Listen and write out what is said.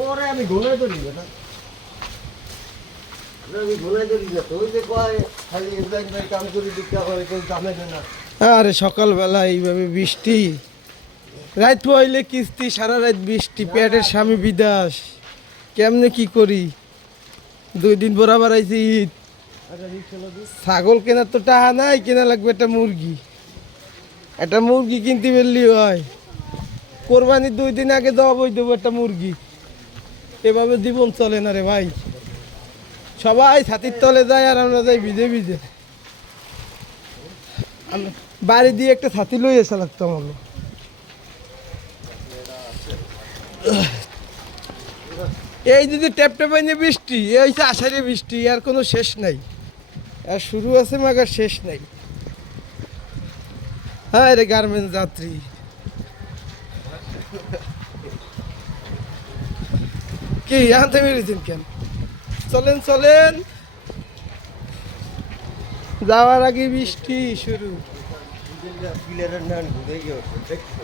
ওরে আমি ঘুমাই ধরি না, আমি ঘুমাই ধরি না তো, ওই যে কয় খালি ভাই কাম করি দিকটা করে কেউ জানে না। আরে সকালবেলা এইভাবে বৃষ্টি, রাত হইলে কিস্তি, সারা রাত বৃষ্টি, পেটের স্বামী বিদাস, কেমনে কি করি? 2 দিন বরাবর আইছি ঈদ, ছাগল কেনার তো টাকা নাই, কেনা লাগবে একটা মুরগি। একটা মুরগি কিনতে পারলি হয়, কোরবানির 2 দিন আগে জবাই দেবো একটা মুরগি। এভাবে জীবন চলে না রে ভাই, সবাই ছাতির তলে যায় আর আমরা যাই ভিজে ভিজে। বাড়ি দিয়ে একটা ছাতি লই এসে লাগতো আমার। এই যদি ট্যাপ ট্যাপাইনে বৃষ্টি, এই হচ্ছে আষাঢ়ে বৃষ্টি, আর কোনো শেষ নাই, আর শুরু আছে মাগার শেষ নাই। হ্যাঁ রে গার্মেন্টস যাত্রী, কি আনতে পেরেছেন কেন? চলেন চলেন, যাওয়ার আগে বৃষ্টি শুরু। প্লেয়ারের নাম ঘুরে গিয়েছে দেখো।